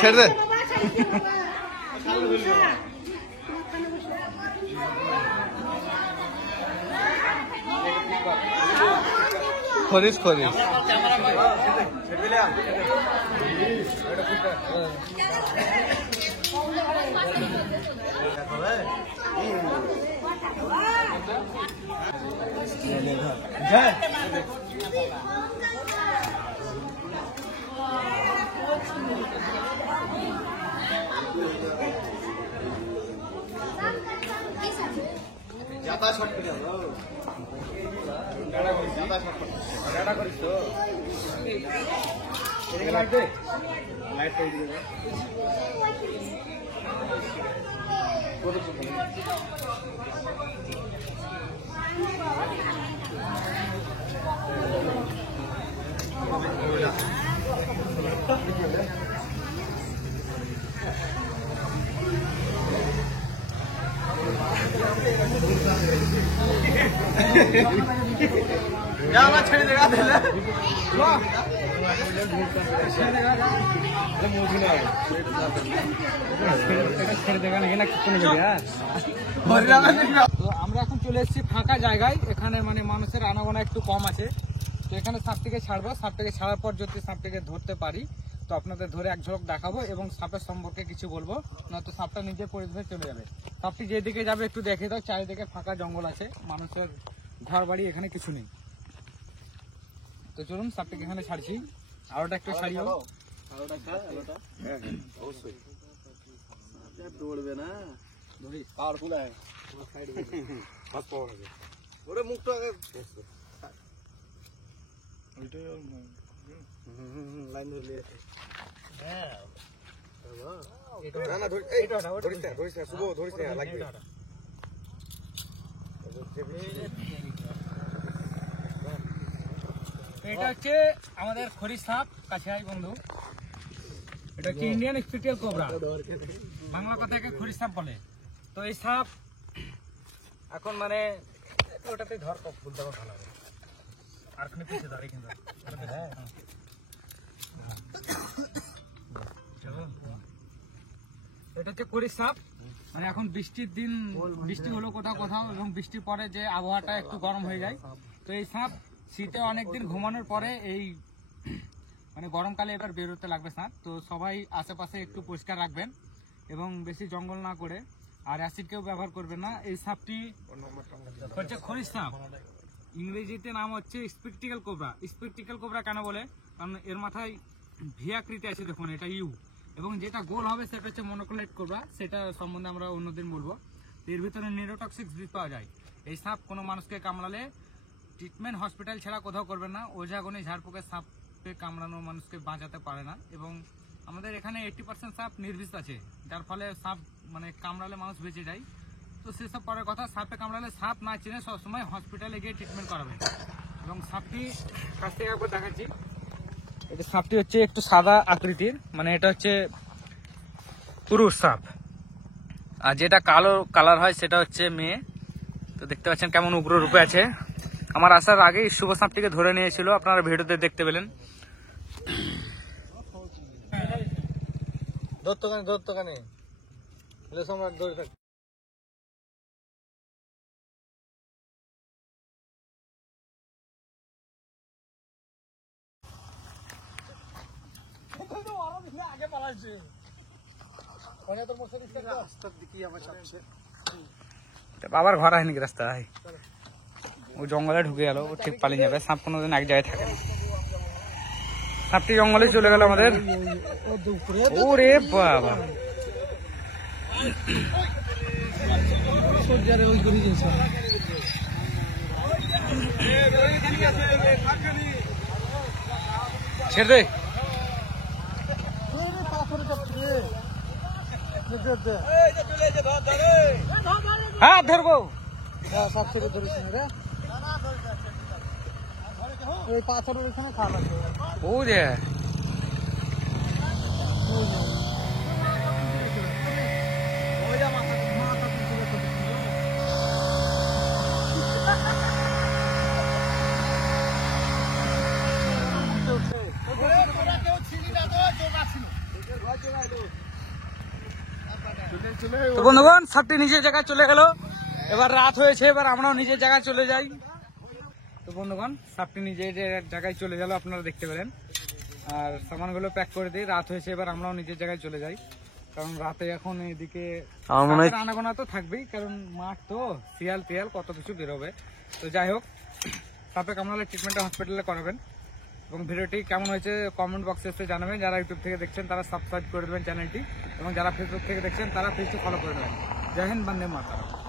ছেড়ে দে খরিস খরিস যাতা শট করে যাবো ডাটা করিস তো এদিকে লাইট দে লাইট করে দিবে ছেড়ে দেখা দিলে আমরা এখন চলে এসেছি ফাঁকা জায়গায়। এখানে মানে মানুষের আনাগোনা একটু কম আছে। তো এখানে সাপটিকে ছাড়বো, সাপটিকে ছাড়ার পর যদি সাপটিকে ধরতে পারি তো আপনাদের ধরে এক ঝলক দেখাবো এবং সাপের সম্পর্কে কিছু বলবো, নয়তো সাপটা নিজে পরিবেশে চলে যাবে। সাপটি যেদিকে যাবে একটু দেখে দাও, চারিদিকে ফাঁকা জঙ্গল আছে, মানুষের ঘর বাড়ি এখানে কিছু নেই। তো চলুন সাপটিকে এখানে ছাড়ছি। আলোটা একটু ছাড়িও, অবশ্যই দৌড়বে না, ধরি পাওয়ারফুল আছে ওরে মুখটা আগে লাইন ধরলে এটা হচ্ছে আমাদের খরিস সাপ, কাছে আই বন্ধু। এটা হচ্ছে ইন্ডিয়ান স্পিটিয়াল কোবরা, বাংলা কথাকে খরিস সাপ বলে। তো এই সাপ এখন মানে ওটাতে ধর বলতে আমার ভালো হবে, আর কোনো পিছিয়ে ধরে কিন্তু এটা হচ্ছে খরিস সাপ। মানে এখন বৃষ্টির দিন, বৃষ্টি হলো কোথাও কোথাও এবং বৃষ্টির পরে যে আবহাওয়াটা একটু গরম হয়ে যায়। তো এই সাপ শীতে অনেকদিন ঘুমানোর পরে এই মানে গরমকালে এবার বেরোতে লাগবে সাপ। তো সবাই আশেপাশে একটু পরিষ্কার রাখবেন এবং বেশি জঙ্গল না করে, আর অ্যাসিড কেউ ব্যবহার করবেন না। এই সাপটি হচ্ছে খরিস সাপ, ইংরেজিতে নাম হচ্ছে স্পেকটিক্যাল কোবরা। স্পেকটিক্যাল কোবরা কেন বলে? কারণ এর মাথায় ভি আকৃতি আছে, দেখুন এটা ইউ, এবং যেটা গোল হবে সেটা হচ্ছে মনোকোলেট কোবরা, সেটা সম্বন্ধে আমরা অন্যদিন বলবো। এর ভিতরে নিউরোটক্সিক বিষ পাওয়া যায়। এই সাপ কোনো মানুষকে কামড়ালে ট্রিটমেন্ট হসপিটাল ছাড়া কোথাও করবেন না। ওঝাগনি ঝাড়ফুঁকের সাপকে কামড়ানো মানুষকে বাঁচাতে পারে না। এবং আমাদের এখানে 80% সাপ নির্বিষ আছে, যার ফলে সাপ মানে কামড়ালে মানুষ বেঁচে যায়। তো সেসব পরের কথা, সাপে কামড়ালে সাপ না চিনে সবসময় হসপিটালে গিয়ে ট্রিটমেন্ট করাবে। এবং সাপটি কাছ থেকে একবার দেখাচ্ছি, এটা সাপটি হচ্ছে একটু সাদা আকৃতির, মানে এটা হচ্ছে পুরুষ সাপ, আর যেটা কালো কালার হয় সেটা হচ্ছে মেয়ে। তো দেখতে পাচ্ছেন কেমন উগ্র রূপে আছে। আমার আসার আগেই শুভ সাপটিকে ধরে নিয়েছিল, আপনারা ভিডিওতে দেখতে পেলেন। দত্তকানি এলে সম্রাট দৌড়ে থাক আগে পালাইছে রাস্তার দিকে আবার যাচ্ছে বাবার ঘর আসেনি রাস্তা ও জঙ্গলে ঢুকে গেল ও ঠিক পালিয়ে যাবে সাপ কোনোদিন এক জায়গায় থাকে না সাপটি জঙ্গলে চলে গেল আমাদের ওরে বাবা ছেড়ে দে হ্যাঁ ধরবো সব থেকে ধরিস না রে ওই পাথরের ওইখানে খাওয়া লাগবে ও যে তো বন্ধুগণ সাপটি নিজের জায়গায় চলে গেল এবার রাত হয়েছে এবার আমরাও নিজের জায়গায় চলে যাই তো বন্ধুগণ সাপটি নিজের জায়গায় চলে গেল আপনারা দেখতে পেলেন আর সামানগুলো প্যাক করে দিই রাত হয়েছে এবার আমরাও নিজের জায়গায় চলে যাই কারণ রাতে এখন এদিকে আনাগোনা তো থাকবেই কারণ মাঠ তো শিয়াল টিয়াল কত কিছু বেরোবে তো যাই হোক সাপে কামড়ালে ট্রিটমেন্টটা হসপিটালে করাবেন এবং ভিডিওটি কেমন হয়েছে কমেন্ট বক্সে এসে জানাবেন যারা ইউটিউব থেকে দেখছেন তারা সাবস্ক্রাইব করে দেবেন চ্যানেলটি এবং যারা ফেসবুক থেকে দেখছেন তারা পেজটি ফলো করে দেবেন জয় হিন্দ বন্দে মাতরম।